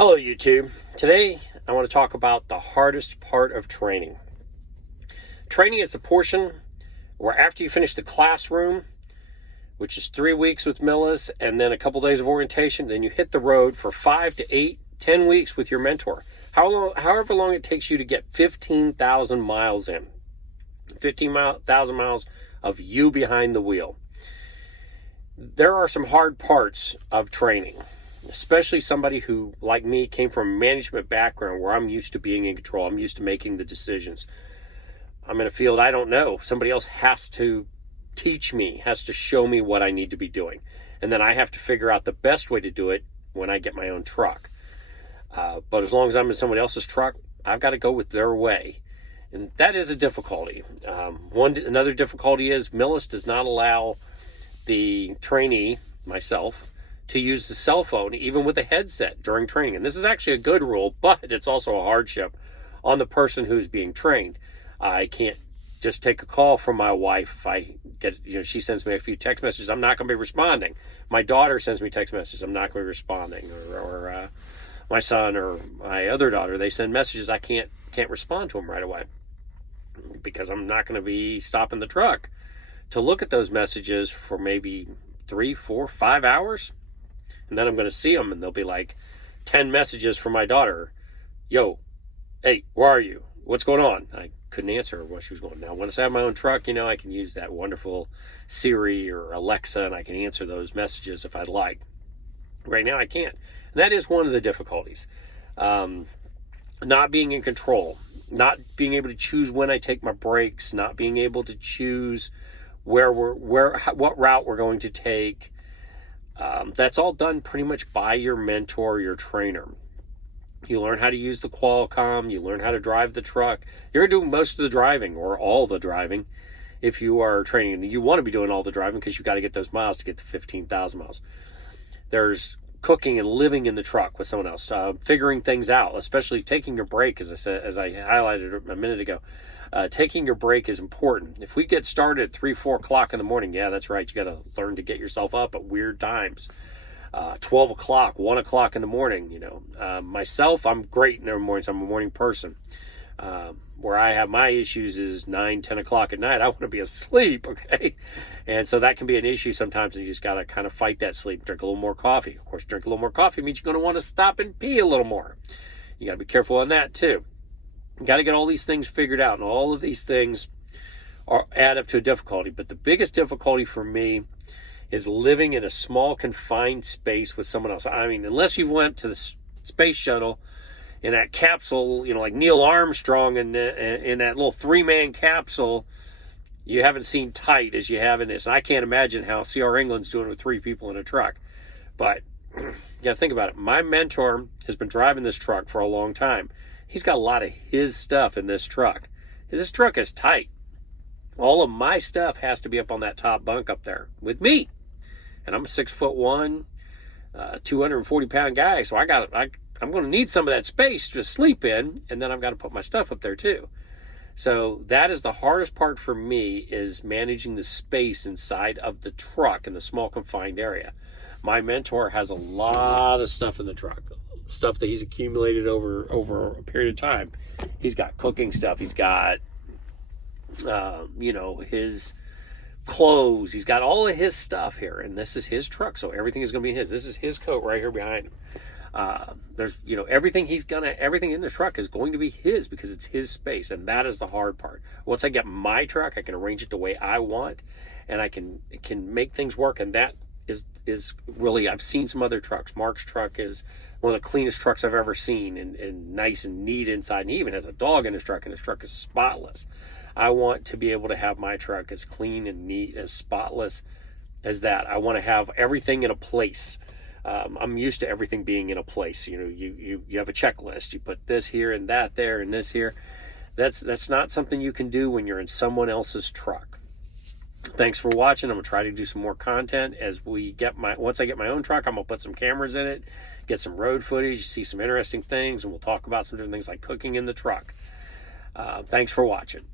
Hello YouTube. Today I want to talk about the hardest part of training. Training is the portion where after you finish the classroom, which is 3 weeks with Millis and then a couple days of orientation, then you hit the road for 5 to 8, 10 weeks with your mentor. However long it takes you to get 15,000 miles in. 15,000 miles of you behind the wheel. There are some hard parts of training. Especially somebody who, like me, came from a management background where I'm used to being in control. I'm used to making the decisions. I'm in a field I don't know. Somebody else has to teach me, has to show me what I need to be doing. And then I have to figure out the best way to do it when I get my own truck. But as long as I'm in somebody else's truck, I've got to go with their way. And that is a difficulty. Another difficulty is Millis does not allow the trainee, myself, to use the cell phone even with a headset during training. And this is actually a good rule, but it's also a hardship on the person who's being trained. I can't just take a call from my wife if I get, she sends me a few text messages, I'm not going to be responding. My daughter sends me text messages, I'm not going to be responding. Or my son or my other daughter, they send messages, I can't respond to them right away because I'm not going to be stopping the truck to look at those messages for maybe 3, 4, 5 hours. And then I'm going to see them, and there'll be like 10 messages from my daughter. Yo, hey, where are you? What's going on? I couldn't answer her what she was going. Now, once I have my own truck, I can use that wonderful Siri or Alexa, and I can answer those messages if I'd like. Right now, I can't. And that is one of the difficulties. Not being in control, not being able to choose when I take my breaks, not being able to choose what route we're going to take. That's all done pretty much by your mentor, your trainer. You learn how to use the Qualcomm, you learn how to drive the truck. You're doing most of the driving or all the driving if you are training. You want to be doing all the driving because you've got to get those miles to get to 15,000 miles. There's cooking and living in the truck with someone else, figuring things out, especially taking your break, as I highlighted a minute ago. Taking your break is important. If we get started at 3, 4 o'clock in the morning, yeah, that's right. You got to learn to get yourself up at weird times. 12 o'clock, 1 o'clock in the morning, Myself, I'm great in the mornings. I'm a morning person. Where I have my issues is 9, 10 o'clock at night. I want to be asleep, okay? And so that can be an issue sometimes, and you just got to kind of fight that sleep. Drink a little more coffee. Of course, drink a little more coffee means you're going to want to stop and pee a little more. You got to be careful on that, too. You got to get all these things figured out, and all of these things add up to a difficulty. But the biggest difficulty for me is living in a small, confined space with someone else. I mean, unless you went to the space shuttle in that capsule, like Neil Armstrong in that little 3-man capsule, you haven't seen tight as you have in this. And I can't imagine how C.R. England's doing with 3 people in a truck. But you got to think about it. My mentor has been driving this truck for a long time. He's got a lot of his stuff in this truck. This truck is tight. All of my stuff has to be up on that top bunk up there with me. And I'm a 6'1", 240-pound guy, so I'm going to need some of that space to sleep in, and then I've got to put my stuff up there too. So that is the hardest part for me, is managing the space inside of the truck in the small confined area. My mentor has a lot of stuff in the truck. Stuff that he's accumulated over a period of time. He's got cooking stuff. He's got, his clothes. He's got all of his stuff here, and this is his truck, so everything is going to be his. This is his coat right here behind him. There's, everything in the truck is going to be his because it's his space, and that is the hard part. Once I get my truck, I can arrange it the way I want, and I can make things work, and that is really, I've seen some other trucks. Mark's truck is one of the cleanest trucks I've ever seen, and nice and neat inside, and he even has a dog in his truck, and his truck is spotless. I want to be able to have my truck as clean and neat, as spotless as that. I want to have everything in a place. I'm used to everything being in a place. You have a checklist. You put this here and that there and this here. That's not something you can do when you're in someone else's truck. Thanks for watching. I'm gonna try to do some more content once I get my own truck. I'm gonna put some cameras in it, get some road footage, see some interesting things, and we'll talk about some different things like cooking in the truck. Thanks for watching.